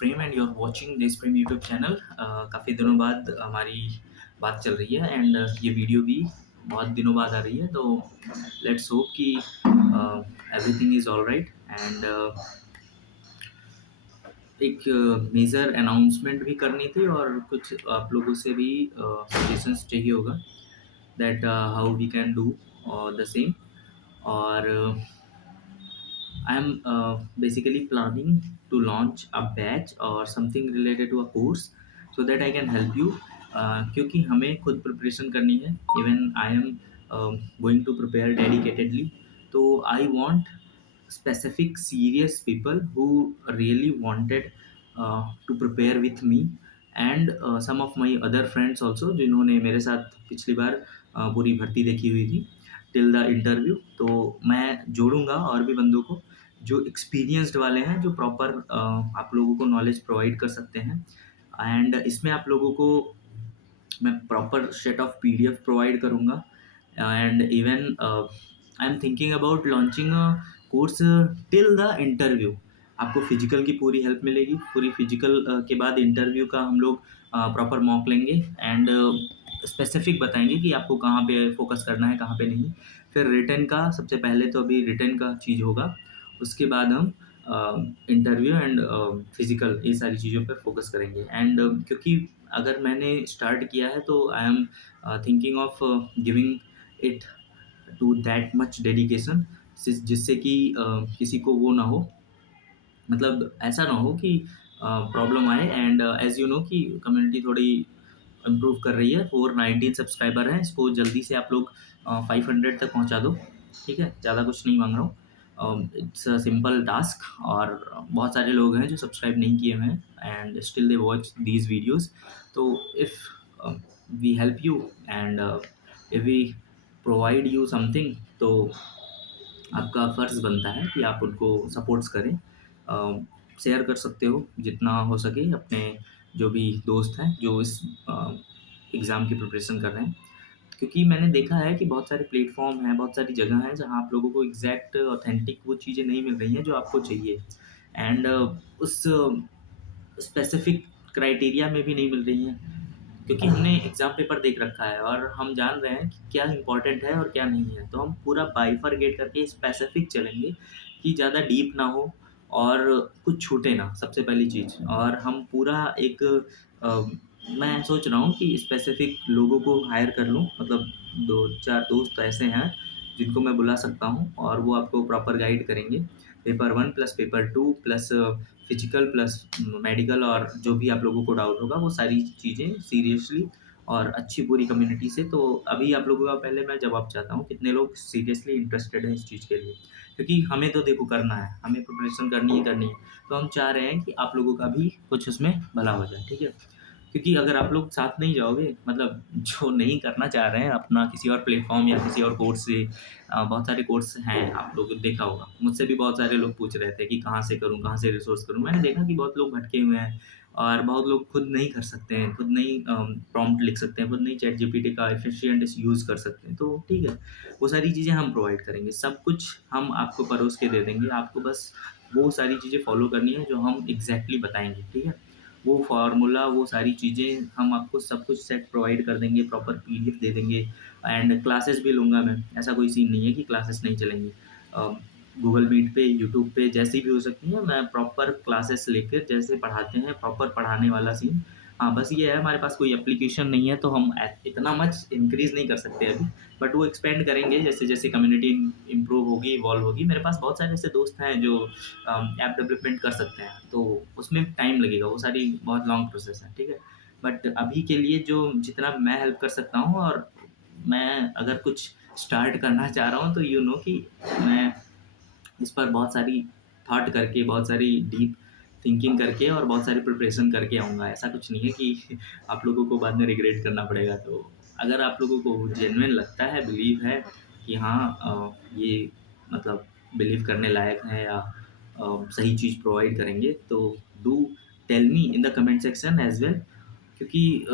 Prem and you are watching this Prem YouTube channel. काफ़ी दिनों बाद हमारी बात चल रही है एंड ये वीडियो भी बहुत दिनों बाद आ रही है, तो लेट्स होप कि everything is all right. And एक मेजर अनाउंसमेंट भी करनी थी और कुछ आप लोगों से भी सजेशंस चाहिए होगा that how we can do the same. और I am basically planning to launch a batch or something related to a course so that I can help you, क्योंकि हमें खुद प्रिपरेशन करनी है। Even I am going to prepare dedicatedly, तो I want specific serious people who really wanted to prepare with me and some of my other friends also जिन्होंने मेरे साथ पिछली बार पूरी भर्ती देखी हुई थी टिल द इंटरव्यू। तो मैं जोड़ूंगा और भी बंदों को जो एक्सपीरियंस्ड वाले हैं, जो प्रॉपर आप लोगों को नॉलेज प्रोवाइड कर सकते हैं। एंड इसमें आप लोगों को मैं proper set of PDF provide करूँगा। And even I am thinking about launching a course till the interview. आपको फिजिकल की पूरी हेल्प मिलेगी। पूरी फिजिकल के बाद इंटरव्यू का हम लोग प्रॉपर मॉक लेंगे एंड स्पेसिफिक बताएंगे कि आपको कहाँ पे फोकस करना है, कहाँ पे नहीं। फिर रिटर्न का सबसे पहले तो अभी रिटर्न का चीज़ होगा, उसके बाद हम इंटरव्यू एंड फिजिकल ये सारी चीज़ों पर फोकस करेंगे। एंड क्योंकि अगर मैंने स्टार्ट किया है तो I am thinking of giving it to that much dedication, जिससे कि किसी को वो ना हो, मतलब ऐसा ना हो कि प्रॉब्लम आए। एंड एज यू नो कि कम्युनिटी थोड़ी इम्प्रूव कर रही है। 419 सब्सक्राइबर हैं, इसको जल्दी से आप लोग 500 तक पहुंचा दो। ठीक है, ज़्यादा कुछ नहीं मांग रहा हूँ, इट्स अ सिंपल टास्क। और बहुत सारे लोग हैं जो सब्सक्राइब नहीं किए हुए हैं and still they watch these videos. तो if we help you and if we provide you something, तो आपका फ़र्ज़ बनता है कि आप उनको सपोर्ट्स करें। शेयर कर सकते हो जितना हो सके अपने जो भी दोस्त हैं जो इस एग्ज़ाम की प्रिपरेशन कर रहे हैं। क्योंकि मैंने देखा है कि बहुत सारे प्लेटफ़ॉर्म हैं, बहुत सारी जगह हैं जहाँ आप लोगों को एग्ज़ैक्ट ऑथेंटिक वो चीज़ें नहीं मिल रही हैं जो आपको चाहिए। एंड उस स्पेसिफ़िक क्राइटेरिया में भी नहीं मिल रही हैं, क्योंकि हमने एग्ज़ाम पेपर देख रखा है और हम जान रहे हैं कि क्या इम्पोर्टेंट है और क्या नहीं है। तो हम पूरा बाइफरगेट करके स्पेसिफ़िक चलेंगे कि ज़्यादा डीप ना हो और कुछ छूटे ना, सबसे पहली चीज़। और हम पूरा एक अ, मैं सोच रहा हूँ कि स्पेसिफ़िक लोगों को हायर कर लूँ, मतलब 2-4 दोस्त ऐसे हैं जिनको मैं बुला सकता हूँ और वो आपको प्रॉपर गाइड करेंगे। Paper 1 plus paper 2 plus physical plus medical, और जो भी आप लोगों को डाउट होगा वो सारी चीज़ें सीरियसली और अच्छी पूरी कम्युनिटी से। तो अभी आप लोगों का पहले मैं जवाब चाहता हूँ, कितने लोग सीरियसली इंटरेस्टेड हैं इस चीज़ के लिए? क्योंकि हमें तो देखो करना है, हमें प्रिपरेशन करनी ही करनी है। तो हम चाह रहे हैं कि आप लोगों का भी कुछ उसमें भला हो जाए, ठीक है? क्योंकि अगर आप लोग साथ नहीं जाओगे, मतलब जो नहीं करना चाह रहे हैं अपना किसी और प्लेटफ़ॉर्म या किसी और कोर्स से, बहुत सारे कोर्स हैं, आप लोगों ने देखा होगा। मुझसे भी बहुत सारे लोग पूछ रहे थे कि कहाँ से करूँ, कहाँ से रिसोर्स करूँ? मैंने देखा कि बहुत लोग भटके हुए हैं और बहुत लोग खुद नहीं कर सकते हैं, खुद नहीं प्रॉम्प्ट लिख सकते हैं, खुद नहीं चैट जीपीटी का एफिशिएंट यूज़ कर सकते हैं। तो ठीक है, वो सारी चीज़ें हम प्रोवाइड करेंगे, सब कुछ हम आपको परोस के दे देंगे। आपको बस वो सारी चीज़ें फ़ॉलो करनी है जो हम एग्ज़ैक्टली बताएँगे, ठीक है? वो फ़ॉर्मूला, वो सारी चीज़ें हम आपको सब कुछ सेट प्रोवाइड कर देंगे, प्रॉपर पीडीएफ दे देंगे। एंड क्लासेस भी लूँगा मैं, ऐसा कोई सीन नहीं है कि क्लासेस नहीं चलेंगी। अ, गूगल मीट पे, यूट्यूब पे जैसी भी हो सकती है, मैं प्रॉपर क्लासेस लेकर जैसे पढ़ाते हैं, प्रॉपर पढ़ाने वाला सीन। हाँ, बस ये है हमारे पास कोई एप्लीकेशन नहीं है, तो हम इतना मच इंक्रीज़ नहीं कर सकते अभी, बट वो एक्सपेंड करेंगे जैसे-जैसे कम्युनिटी इम्प्रूव होगी, इवॉल्व होगी। मेरे पास बहुत सारे ऐसे दोस्त हैं जो ऐप डेवलपमेंट कर सकते हैं, तो उसमें टाइम लगेगा, वो सारी बहुत लॉन्ग प्रोसेस है, ठीक है? बट अभी के लिए जो जितना मैं हेल्प कर सकता हूँ, और मैं अगर कुछ स्टार्ट करना चाह रहा हूँ, तो यू नो कि मैं इस पर बहुत सारी थॉट करके, बहुत सारी डीप थिंकिंग करके और बहुत सारी प्रिपरेशन करके आऊँगा। ऐसा कुछ नहीं है कि आप लोगों को बाद में रिग्रेट करना पड़ेगा। तो अगर आप लोगों को जेन्युइन लगता है, बिलीव है कि हाँ ये मतलब बिलीव करने लायक है या सही चीज़ प्रोवाइड करेंगे, तो do tell me in the comment section as well. क्योंकि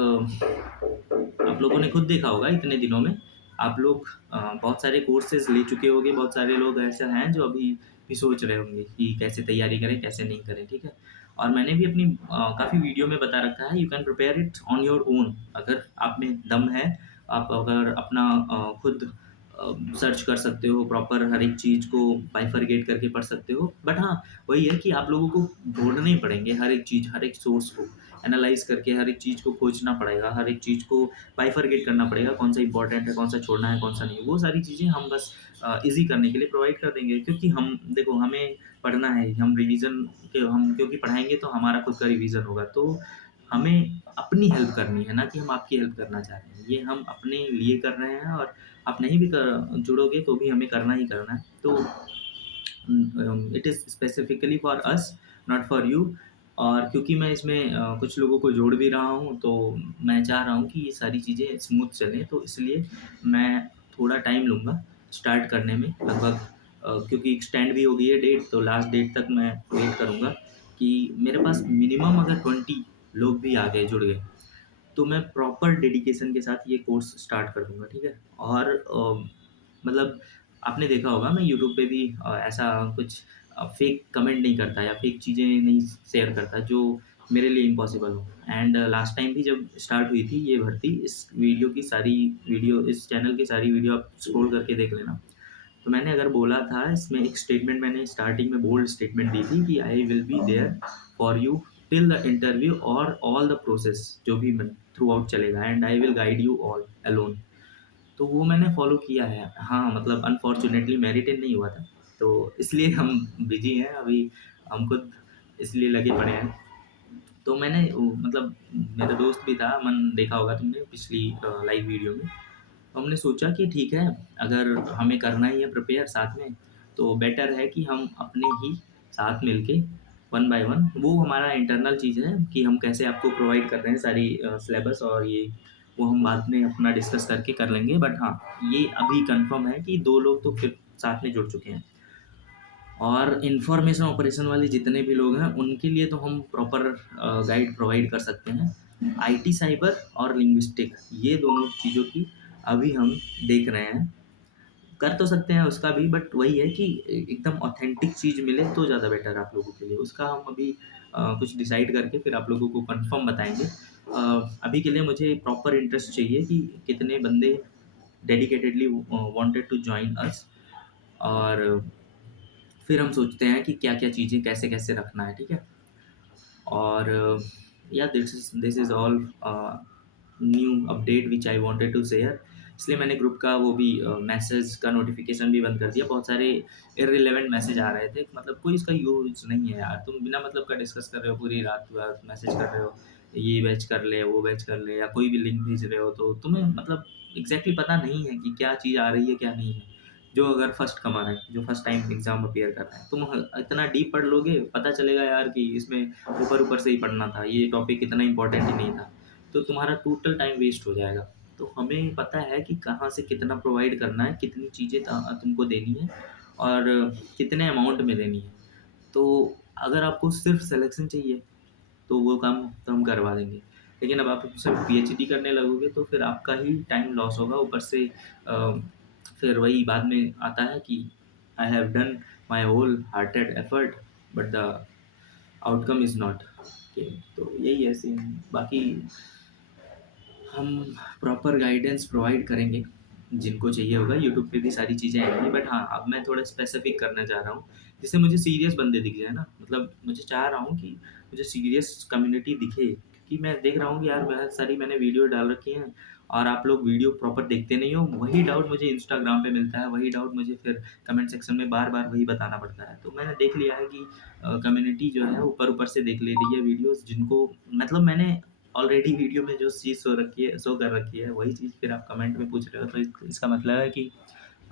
आप लोगों ने खुद देखा होगा इतने दिनों में, आप लोग बहुत सारे कोर्सेज़ ले चुके होंगे, बहुत सारे लोग ऐसे हैं जो अभी भी सोच रहे होंगे कि कैसे तैयारी करें, कैसे नहीं करें, ठीक है? और मैंने भी अपनी काफ़ी वीडियो में बता रखा है, you can prepare it on your own. अगर आप में दम है, आप अगर अपना खुद सर्च कर सकते हो, प्रॉपर हर एक चीज़ को बाइफरगेट करके पढ़ सकते हो। बट हाँ, वही है कि आप लोगों को ढूँढने पड़ेंगे हर एक चीज़, हर एक सोर्स को एनालाइज़ करके हर एक चीज़ को खोजना पड़ेगा, हर एक चीज़ को बाइफरगेट करना पड़ेगा, कौन-सा इम्पोर्टेंट है, कौन-सा छोड़ना है, कौन-सा नहीं। वो सारी चीज़ें हम बस ईज़ी करने के लिए प्रोवाइड कर देंगे, क्योंकि हम देखो हमें पढ़ना है, हम रिवीज़न के हम क्योंकि पढ़ाएँगे तो हमारा खुद का रिवीज़न होगा। तो हमें अपनी हेल्प करनी है, ना कि हम आपकी हेल्प करना चाह रहे हैं। ये हम अपने लिए कर रहे हैं, और आप नहीं भी जुड़ोगे तो भी हमें करना ही करना है। तो it is specifically for us, not for you. और क्योंकि मैं इसमें कुछ लोगों को जोड़ भी रहा हूँ, तो मैं चाह रहा हूँ कि ये सारी चीज़ें स्मूथ चलें, तो इसलिए मैं थोड़ा टाइम लूँगा स्टार्ट करने में, लगभग क्योंकि एक्सटेंड भी हो गई है डेट, तो लास्ट डेट तक मैं वेट करूँगा कि मेरे पास मिनिमम अगर 20 लोग भी आ गए, जुड़ गए, तो मैं प्रॉपर डेडिकेशन के साथ ये कोर्स स्टार्ट कर दूँगा, ठीक है? और मतलब आपने देखा होगा, मैं यूट्यूब पे भी ऐसा कुछ फ़ेक कमेंट नहीं करता या फ़ेक चीज़ें नहीं शेयर करता जो मेरे लिए इम्पॉसिबल हो। एंड लास्ट टाइम भी जब स्टार्ट हुई थी ये भर्ती, इस वीडियो की सारी वीडियो, इस चैनल की सारी वीडियो आप स्क्रॉल करके देख लेना। तो मैंने अगर बोला था, इसमें एक स्टेटमेंट मैंने स्टार्टिंग में बोल्ड स्टेटमेंट दी थी कि I will be there for you till the interview और ऑल द प्रोसेस, जो भी थ्रू आउट चलेगा, and I will guide you all alone. तो वो मैंने फॉलो किया है। हाँ, मतलब अनफॉर्चुनेटली मेरिट इन नहीं हुआ था, तो इसलिए हम बिजी हैं अभी, हम खुद इसलिए लगे पड़े हैं। तो मैंने मतलब मेरा दोस्त भी था, मन देखा होगा तुमने पिछली लाइव वीडियो में। तो हमने सोचा कि ठीक है, अगर हमें करना ही है प्रिपेयर साथ में, तो बेटर है कि हम अपने ही साथ मिलके वन बाय वन, वो हमारा इंटरनल चीज़ है कि हम कैसे आपको प्रोवाइड कर रहे हैं सारी सिलेबस, और ये वो हम बाद में अपना डिस्कस करके कर लेंगे। बट हाँ, ये अभी कंफर्म है कि 2 लोग तो फिर साथ में जुड़ चुके हैं। और इन्फॉर्मेशन ऑपरेशन वाले जितने भी लोग हैं, उनके लिए तो हम प्रॉपर गाइड प्रोवाइड कर सकते हैं। आईटी साइबर और लिंग्विस्टिक, ये दोनों चीज़ों की अभी हम देख रहे हैं। कर तो सकते हैं उसका भी, बट वही है कि एकदम ऑथेंटिक चीज़ मिले तो ज़्यादा बेटर है आप लोगों के लिए। उसका हम अभी कुछ डिसाइड करके फिर आप लोगों को कंफर्म बताएँगे। अभी के लिए मुझे प्रॉपर इंटरेस्ट चाहिए कि कितने बंदे dedicatedly wanted to join us, और फिर हम सोचते हैं कि क्या-क्या चीज़ें कैसे-कैसे रखना है, ठीक है? और या this is all new update which I wanted to share. इसलिए मैंने ग्रुप का वो भी मैसेज का नोटिफ़िकेशन भी बंद कर दिया। बहुत सारे इर्रेलेवेंट मैसेज आ रहे थे, मतलब कोई इसका यूज़ नहीं है यार। तुम बिना मतलब का डिस्कस कर रहे हो पूरी रात भर, मैसेज कर रहे हो, ये बैच कर ले, वो बैच कर ले, या कोई भी लिंक भेज रहे हो, तो तुम्हें मतलब एग्ज़ैक्टली पता नहीं है कि क्या चीज़ आ रही है, क्या नहीं है। जो अगर फर्स्ट कमा रहा है, जो फर्स्ट टाइम एग्ज़ाम अपीयर कर रहा है, तुम इतना डीप पढ़ लोगे, पता चलेगा यार कि इसमें ऊपर-ऊपर से ही पढ़ना था, ये टॉपिक इतना इम्पोर्टेंट ही नहीं था। तो तुम्हारा टोटल टाइम वेस्ट हो जाएगा। तो हमें पता है कि कहाँ से कितना प्रोवाइड करना है, कितनी चीज़ें तुमको देनी है, और कितने अमाउंट में देनी है। तो अगर आपको सिर्फ़ सिलेक्शन चाहिए, तो वो काम तो हम करवा देंगे। लेकिन अब आप सिर्फ़ पीएचडी करने लगोगे तो फिर आपका ही टाइम लॉस होगा, ऊपर से फिर वही बाद में आता है कि I have done my whole hearted effort, but the outcome is not okay. तो यही है सीन। बाकी हम प्रॉपर गाइडेंस प्रोवाइड करेंगे, जिनको चाहिए होगा। यूट्यूब पे भी सारी चीज़ें आएँगी, बट हाँ, अब मैं थोड़ा स्पेसिफ़िक करना चाह रहा हूँ, जिससे मुझे सीरियस बंदे दिख जाएँ ना। मतलब मुझे चाह रहा हूँ कि मुझे सीरियस कम्युनिटी दिखे, क्योंकि मैं देख रहा हूँ कि यार बहुत सारी मैंने वीडियो डाल रखी हैं, और आप लोग वीडियो प्रॉपर देखते नहीं हो। वही डाउट मुझे इंस्टाग्राम पे मिलता है, वही डाउट मुझे फिर कमेंट सेक्शन में बार-बार वही बताना पड़ता है। तो मैंने देख लिया है कि कम्युनिटी जो है ऊपर-ऊपर से देख ले रही है वीडियोज़, जिनको मतलब मैंने ऑलरेडी वीडियो में जो चीज़ शो कर रखी है, वही चीज़ फिर आप कमेंट में पूछ रहे हो, तो इसका मतलब है कि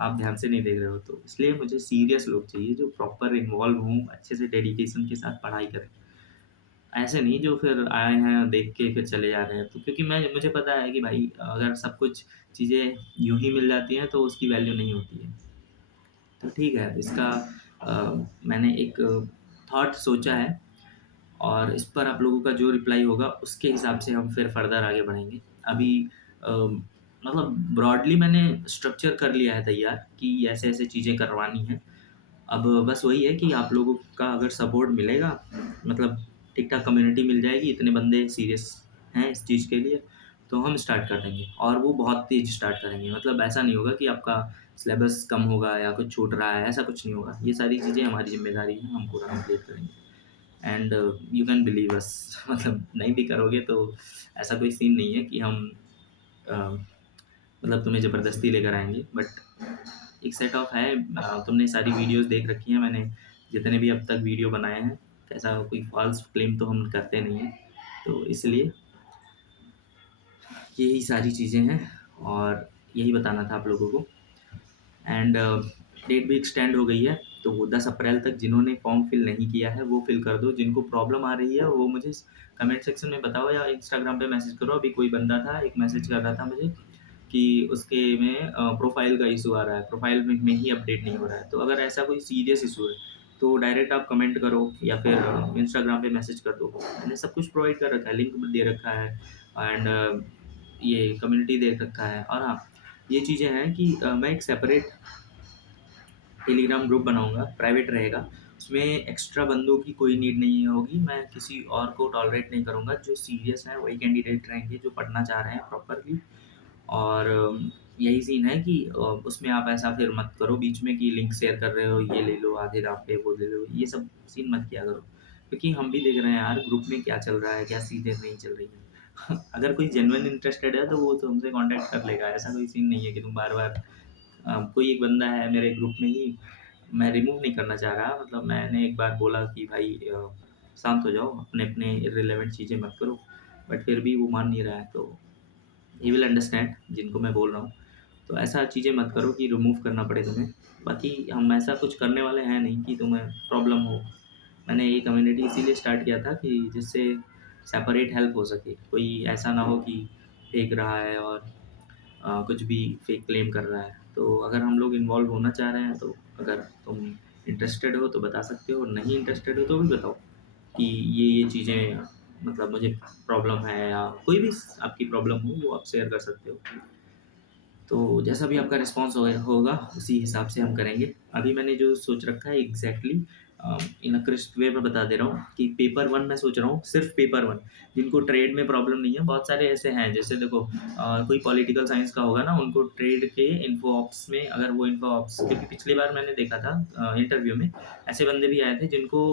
आप ध्यान से नहीं देख रहे हो। तो इसलिए मुझे सीरियस लोग चाहिए, जो प्रॉपर इन्वॉल्व हों, अच्छे से डेडिकेशन के साथ पढ़ाई करें। ऐसे नहीं जो फिर आए हैं, देख के फिर चले जा रहे हैं। तो क्योंकि मुझे पता है कि भाई अगर सब कुछ चीज़ें यूँ ही मिल जाती हैं, तो उसकी वैल्यू नहीं होती है। तो ठीक है, इसका मैंने एक थॉट सोचा है, और इस पर आप लोगों का जो रिप्लाई होगा उसके हिसाब से हम फिर फर्दर आगे बढ़ेंगे। अभी मतलब ब्रॉडली मैंने स्ट्रक्चर कर लिया है तैयार कि ऐसे-ऐसे चीज़ें करवानी हैं। अब बस वही है कि आप लोगों का अगर सपोर्ट मिलेगा, मतलब ठीक-ठाक कम्युनिटी मिल जाएगी, इतने बंदे सीरियस हैं इस चीज़ के लिए, तो हम स्टार्ट कर देंगे और वो बहुत तेज़ स्टार्ट करेंगे। मतलब ऐसा नहीं होगा कि आपका सिलेबस कम होगा या कुछ छूट रहा है, ऐसा कुछ नहीं होगा। ये सारी चीज़ें हमारी ज़िम्मेदारी है, हम पूरा कंप्लीट करेंगे and you can believe us मतलब नहीं भी करोगे तो ऐसा कोई सीन नहीं है कि हम अ, मतलब तुम्हें ज़बरदस्ती लेकर आएँगे। बट एक सेट ऑफ है तुमने सारी वीडियोज़ देख रखी हैं मैंने, जितने भी अब तक वीडियो बनाए हैं, ऐसा कोई फ़ॉल्स क्लेम तो हम करते नहीं हैं। तो इसलिए यही सारी चीज़ें हैं और यही बताना था आप लोगों को एंड डेट भी एक्सटेंड हो गई है, तो वो 10 अप्रैल तक जिन्होंने फॉर्म फिल नहीं किया है, वो फिल कर दो। जिनको प्रॉब्लम आ रही है, वो मुझे कमेंट सेक्शन में बताओ या इंस्टाग्राम पे मैसेज करो। अभी कोई बंदा था, एक मैसेज कर रहा था मुझे कि उसके में प्रोफ़ाइल का इश्यू आ रहा है, प्रोफ़ाइल में ही अपडेट नहीं हो रहा है। तो अगर ऐसा कोई सीरियस इश्यू है, तो डायरेक्ट आप कमेंट करो या फिर इंस्टाग्राम पे मैसेज कर दो। मैंने सब कुछ प्रोवाइड कर रखा है, लिंक दे रखा है एंड ये कम्युनिटी दे रखा है। और हाँ, ये चीज़ें हैं कि मैं एक सेपरेट टेलीग्राम ग्रुप बनाऊँगा, प्राइवेट रहेगा। उसमें एक्स्ट्रा बंदों की कोई नीड नहीं होगी। मैं किसी और को टॉलरेट नहीं करूँगा। जो सीरियस हैं, वही कैंडिडेट रहेंगे, जो पढ़ना चाह रहे हैं प्रॉपरली। और यही सीन है कि उसमें आप ऐसा फिर मत करो बीच में कि लिंक शेयर कर रहे हो, ये ले लो आधे दाम पे, वो ले लो, ये सब सीन मत किया करो। क्योंकि हम भी देख रहे हैं यार ग्रुप में क्या चल रहा है, क्या चीज़ें नहीं चल रही हैं। अगर कोई जेन्युइन इंटरेस्टेड है तो वो तुमसे कॉन्टैक्ट कर लेगा। ऐसा कोई सीन नहीं है कि तुम बार-बार कोई एक बंदा है मेरे ग्रुप में ही, मैं रिमूव नहीं करना चाह रहा। मतलब मैंने एक बार बोला कि भाई शांत हो जाओ, अपने-अपने इर्रेलेवेंट चीज़ें मत करो, बट फिर भी वो मान नहीं रहा है। तो ही विल अंडरस्टैंड जिनको मैं बोल रहा हूँ। तो ऐसा चीज़ें मत करो कि रिमूव करना पड़े तुम्हें। बाकी हम ऐसा कुछ करने वाले हैं नहीं कि तुम्हें प्रॉब्लम हो। मैंने ये कम्युनिटी इसीलिए स्टार्ट किया था कि जिससे सेपरेट हेल्प हो सके। कोई ऐसा ना हो कि फेंक रहा है और कुछ भी फेक क्लेम कर रहा है। तो अगर हम लोग इन्वॉल्व होना चाह रहे हैं, तो अगर तुम इंटरेस्टेड हो तो बता सकते हो, नहीं इंटरेस्टेड हो तो भी बताओ कि ये चीज़ें मतलब मुझे प्रॉब्लम है या कोई भी आपकी प्रॉब्लम हो वो आप शेयर कर सकते हो। तो जैसा भी आपका रिस्पॉन्स होगा उसी हिसाब से हम करेंगे। अभी मैंने जो सोच रखा है एग्ज़ैक्टली इन अ क्रिस्प वे में बता दे रहा हूँ कि पेपर 1 मैं सोच रहा हूँ, सिर्फ़ पेपर 1। जिनको ट्रेड में प्रॉब्लम नहीं है, बहुत सारे ऐसे हैं जैसे देखो कोई पॉलिटिकल साइंस का होगा ना, उनको ट्रेड के इन्फो ऑप्स में, अगर वो इन्फो ऑप्स, क्योंकि पिछली बार मैंने देखा था इंटरव्यू में ऐसे बंदे भी आए थे जिनको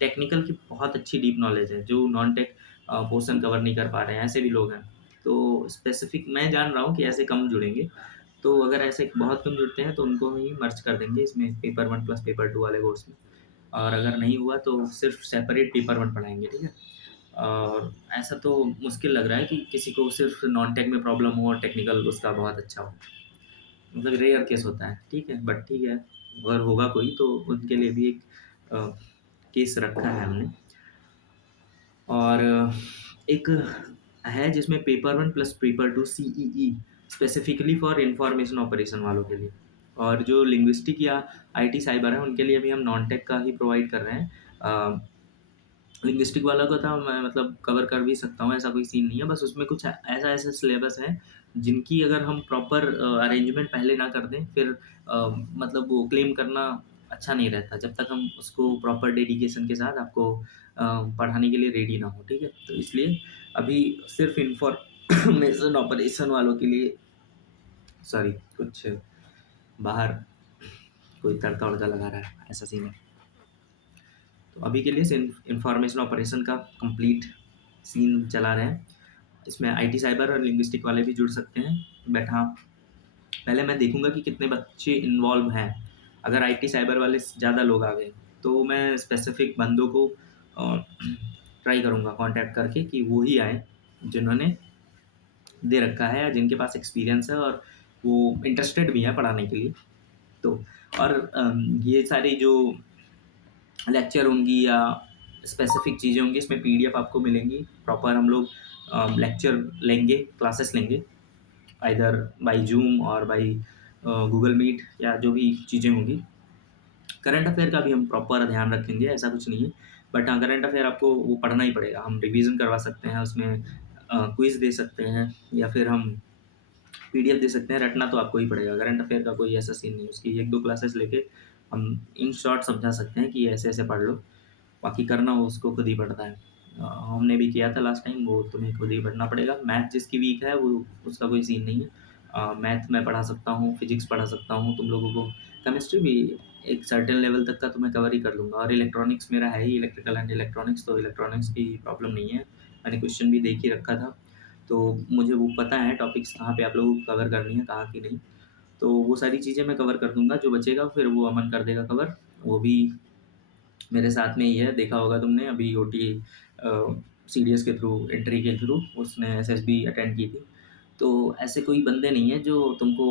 टेक्निकल की बहुत अच्छी डीप नॉलेज है, जो नॉन टेक पोर्शन कवर नहीं कर पा रहे हैं, ऐसे भी लोग हैं। तो स्पेसिफिक मैं जान रहा हूँ कि ऐसे कम जुड़ेंगे। तो अगर ऐसे बहुत कम जुड़ते हैं तो उनको ही मर्ज कर देंगे इसमें पेपर 1 प्लस पेपर 2 वाले कोर्स में। और अगर नहीं हुआ तो सिर्फ़ सेपरेट पेपर 1 पढ़ाएँगे, ठीक है? और ऐसा तो मुश्किल लग रहा है कि किसी को सिर्फ़ नॉन टेक में प्रॉब्लम हो और टेक्निकल उसका बहुत अच्छा हो। मतलब रेयर केस होता है, ठीक है? बट ठीक है, अगर होगा कोई तो उनके लिए भी एक अ, केस रखा है हमने। और एक है जिसमें paper 1 plus paper 2 CEE specifically for information operation वालों के लिए। और जो लिंग्विस्टिक या आईटी साइबर है उनके लिए भी हम नॉन टेक का ही प्रोवाइड कर रहे हैं। लिंग्विस्टिक वाला को तो मैं मतलब कवर कर भी सकता हूँ, ऐसा कोई सीन नहीं है। बस उसमें कुछ ऐसा-ऐसा सिलेबस है जिनकी अगर हम प्रॉपर अरेंजमेंट पहले ना कर दें, फिर मतलब वो क्लेम करना अच्छा नहीं रहता, जब तक हम उसको प्रॉपर डेडिकेशन के साथ आपको पढ़ाने के लिए रेडी ना हो, ठीक है? तो इसलिए अभी सिर्फ़ इन्फॉर्मेशन ऑपरेशन वालों के लिए, सॉरी, कुछ बाहर कोई तड़का-वड़का लगा रहा है, ऐसा सीन है। तो अभी के लिए सिर्फ इंफॉर्मेशन ऑपरेशन का कंप्लीट सीन चला रहे हैं। इसमें आईटी साइबर और लिंग्विस्टिक वाले भी जुड़ सकते हैं। बट हाँ, पहले मैं देखूँगा कि कितने बच्चे इन्वॉल्व हैं। अगर आईटी साइबर वाले ज़्यादा लोग आ गए, तो मैं स्पेसिफिक बंदों को ट्राई करूँगा कॉन्टैक्ट करके कि वो ही आएँ, जिन्होंने दे रखा है या जिनके पास एक्सपीरियंस है और वो इंटरेस्टेड भी हैं पढ़ाने के लिए। तो और ये सारी जो लेक्चर होंगी या स्पेसिफिक चीज़ें होंगी, इसमें पीडीएफ आपको मिलेंगी। प्रॉपर हम लोग लेक्चर लेंगे, क्लासेस लेंगे, आइदर बाय ज़ूम और बाय गूगल मीट या जो भी चीज़ें होंगी। करंट अफ़ेयर का भी हम प्रॉपर ध्यान रखेंगे, ऐसा कुछ नहीं है। बट हाँ, करंट अफ़ेयर आपको वो पढ़ना ही पड़ेगा। हम रिवीज़न करवा सकते हैं, उसमें क्विज़ दे सकते हैं या फिर हम पीडीएफ दे सकते हैं, रटना तो आपको ही पड़ेगा। करंट अफ़ेयर का कोई ऐसा सीन नहीं है, उसकी 1-2 क्लासेस लेके हम इन शॉर्ट समझा सकते हैं कि ऐसे-ऐसे पढ़ लो, बाकी करना वो उसको खुद ही पड़ता है। हमने भी किया था लास्ट टाइम, वो तुम्हें खुद ही पढ़ना पड़ेगा। मैथ जिसकी वीक है वो उसका कोई सीन नहीं है। मैथ मैं पढ़ा सकता हूँ, फिजिक्स पढ़ा सकता हूँ तुम लोगों को, केमिस्ट्री भी एक सर्टेन लेवल तक का तो मैं कवर ही कर लूँगा। और इलेक्ट्रॉनिक्स मेरा है ही, इलेक्ट्रिकल एंड इलेक्ट्रॉनिक्स, तो इलेक्ट्रॉनिक्स की प्रॉब्लम नहीं है। मैंने क्वेश्चन भी देख ही रखा था, तो मुझे वो पता है टॉपिक्स कहाँ पे आप लोगों को कवर करनी है, कहाँ की नहीं। तो वो सारी चीज़ें मैं कवर कर दूँगा, जो बचेगा फिर वो अमन कर देगा कवर। वो भी मेरे साथ में ही है, देखा होगा तुमने अभी ओटी सीडीएस के थ्रू, एंट्री के थ्रू उसने एसएसबी अटेंड की थी। तो ऐसे कोई बंदे नहीं हैं जो तुमको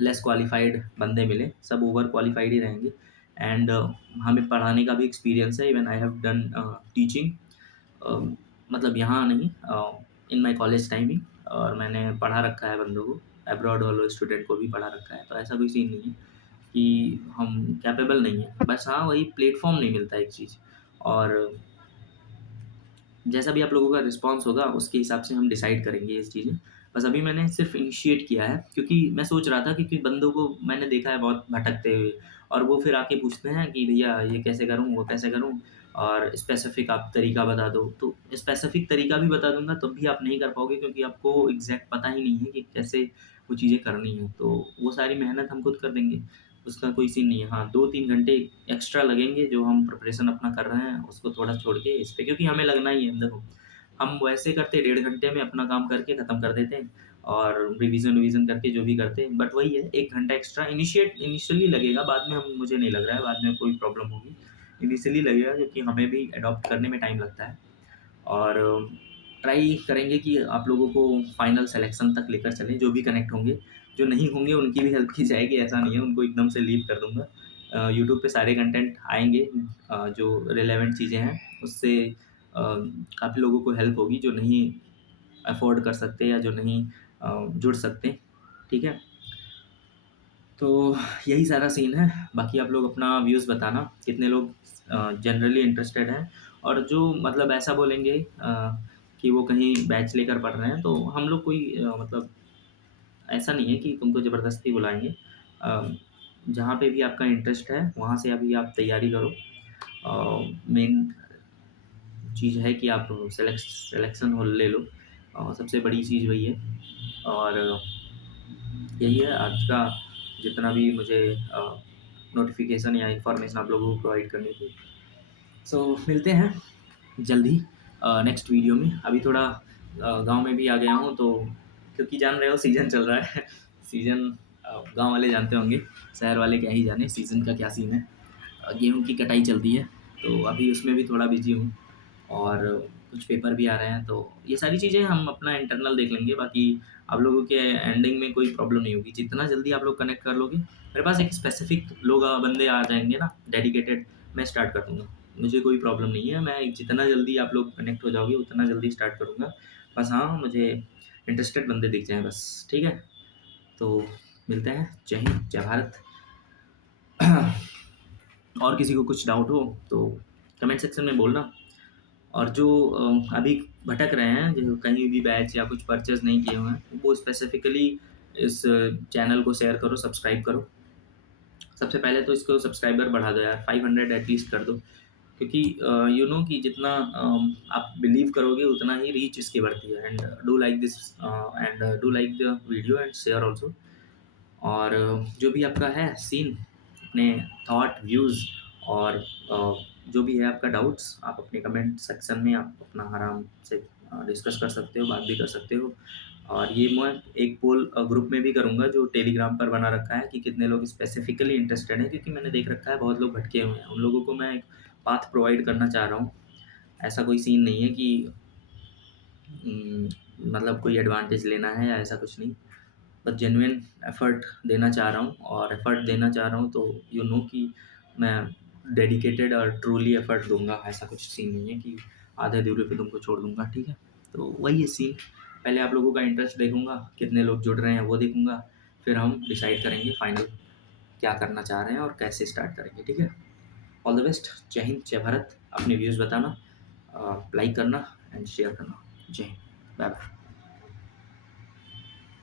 लेस क्वालिफ़ाइड बंदे मिले, सब ओवर क्वालिफ़ाइड ही रहेंगे। एंड हमें पढ़ाने का भी एक्सपीरियंस है, even I have done teaching, मतलब यहाँ नहीं, इन माय कॉलेज टाइमिंग, और मैंने पढ़ा रखा है बंदों को, अब्रॉड वाले स्टूडेंट को भी पढ़ा रखा है। तो ऐसा कोई सीन नहीं है कि हम कैपेबल नहीं हैं, बस हाँ वही प्लेटफ़ॉर्म नहीं मिलता एक चीज़। और जैसा भी आप लोगों का रिस्पॉन्स होगा उसके हिसाब से हम डिसाइड करेंगे ये चीज़ें। बस अभी मैंने सिर्फ़ इनिशिएट किया है, क्योंकि मैं सोच रहा था, क्योंकि बंदों को मैंने देखा है बहुत भटकते हुए, और वो फिर आके पूछते हैं कि भैया ये कैसे करूँ, वो कैसे करूँ, और स्पेसिफ़िक आप तरीका बता दो। तो स्पेसिफ़िक तरीका भी बता दूँगा तब भी आप नहीं कर पाओगे, क्योंकि आपको एग्ज़ैक्ट पता ही नहीं है कि कैसे वो चीज़ें करनी हैं। तो वो सारी मेहनत हम खुद कर देंगे, उसका कोई सीन नहीं है। हाँ, 2-3 घंटे एक्स्ट्रा लगेंगे जो हम प्रिपरेशन अपना कर रहे हैं, उसको थोड़ा छोड़ के इस पे, क्योंकि हमें लगना ही है। देखो, हम वैसे करते 1.5 घंटे में अपना काम करके ख़त्म कर देते हैं, और रिवीज़न-विवीज़न करके जो भी करते हैं, बट वही है 1 घंटा एक्स्ट्रा इनिशियली लगेगा, बाद में हम मुझे नहीं लग रहा है बाद में कोई प्रॉब्लम होगी। इनिशियली लगेगा क्योंकि हमें भी एडॉप्ट करने में टाइम लगता है, और ट्राई करेंगे कि आप लोगों को फाइनल सिलेक्शन तक लेकर चलें, जो भी कनेक्ट होंगे। जो नहीं होंगे उनकी भी हेल्प की जाएगी, ऐसा नहीं है उनको एकदम से लीव कर दूँगा। यूट्यूब पे सारे कंटेंट आएँगे, जो रिलेवेंट चीज़ें हैं उससे काफ़ी लोगों को हेल्प होगी, जो नहीं अफ़ोर्ड कर सकते या जो नहीं जुड़ सकते, ठीक है? तो यही सारा सीन है। बाकी आप लोग अपना व्यूज़ बताना, कितने लोग जनरली इंटरेस्टेड हैं, और जो मतलब ऐसा बोलेंगे कि वो कहीं बैच लेकर पढ़ रहे हैं, तो हम लोग कोई मतलब ऐसा नहीं है कि तुमको ज़बरदस्ती बुलाएँगे। जहाँ पे भी आपका इंटरेस्ट है, वहाँ से अभी आप तैयारी करो। मेन चीज़ है कि आप सिलेक्शन हो ले लो, सबसे बड़ी चीज़ वही है। और यही है आज का जितना भी मुझे नोटिफ़िकेशन या इन्फॉर्मेशन आप लोगों को प्रोवाइड करनी थी। सो मिलते हैं जल्द ही नेक्स्ट वीडियो में। अभी थोड़ा गाँव में भी आ गया हूँ, तो क्योंकि जान रहे हो सीज़न चल रहा है। सीज़न गाँव वाले जानते होंगे, शहर वाले क्या ही जाने सीज़न का क्या सीन है। गेहूँ की कटाई चलती है, तो अभी उसमें भी थोड़ा बिज़ी हूँ, और कुछ पेपर भी आ रहे हैं, तो ये सारी चीज़ें हम अपना इंटरनल देख लेंगे। बाकी आप लोगों के एंडिंग में कोई प्रॉब्लम नहीं होगी, जितना जल्दी आप लोग कनेक्ट कर लोगे। मेरे पास एक स्पेसिफ़िक लोग बंदे आ जाएँगे ना डेडिकेटेड, मैं स्टार्ट कर दूँगा। मुझे कोई प्रॉब्लम नहीं है, मैं जितना जल्दी आप लोग कनेक्ट हो जाओगे उतना जल्दी स्टार्ट करूँगा। बस हाँ, मुझे इंटरेस्टेड बंदे दिख जाएँ बस, ठीक है? तो मिलते हैं। जय हिंद, जय भारत। और किसी को कुछ डाउट हो तो कमेंट सेक्शन में बोलना। और जो अभी भटक रहे हैं, जो कहीं भी बैच या कुछ परचेज़ नहीं किए हुए हैं, वो स्पेसिफ़िकली इस चैनल को शेयर करो, सब्सक्राइब करो। सबसे पहले तो इसको सब्सक्राइबर बढ़ा दो यार, 500 एटलीस्ट कर दो, क्योंकि यू नो कि जितना आप बिलीव करोगे उतना ही रीच इसकी बढ़ती है। And do like this, and do like the video and share also. और जो भी आपका है सीन, अपने थॉट, व्यूज़, और जो भी है आपका डाउट्स, आप अपने कमेंट सेक्शन में आप अपना आराम से डिस्कस कर सकते हो, बात भी कर सकते हो। और ये मैं एक पोल ग्रुप में भी करूँगा जो टेलीग्राम पर बना रखा है, कि कितने लोग स्पेसिफिकली इंटरेस्टेड हैं, क्योंकि मैंने देख रखा है बहुत लोग भटके हुए हैं, उन लोगों को मैं एक पाथ प्रोवाइड करना चाह रहा हूँ। ऐसा कोई सीन नहीं है कि उम, मतलब कोई एडवांटेज लेना है या ऐसा कुछ नहीं। बस जेन्युइन एफ़र्ट देना चाह रहा हूँ, और एफ़र्ट देना चाह रहा हूँ तो यू नो कि मैं डेडिकेटेड और ट्रूली एफ़र्ट दूँगा। ऐसा कुछ सीन नहीं है कि आधे-अधूरे पे तुमको छोड़ दूँगा, ठीक है? तो वही है सीन। पहले आप लोगों का इंटरेस्ट देखूँगा, कितने लोग जुड़ रहे हैं वो देखूँगा, फिर हम डिसाइड करेंगे फाइनल क्या करना चाह रहे हैं और कैसे स्टार्ट करेंगे, ठीक है? All the best. जय हिंद, जय भारत। अपने व्यूज़ बताना, लाइक करना एंड शेयर करना। जय हिंद। Bye bye.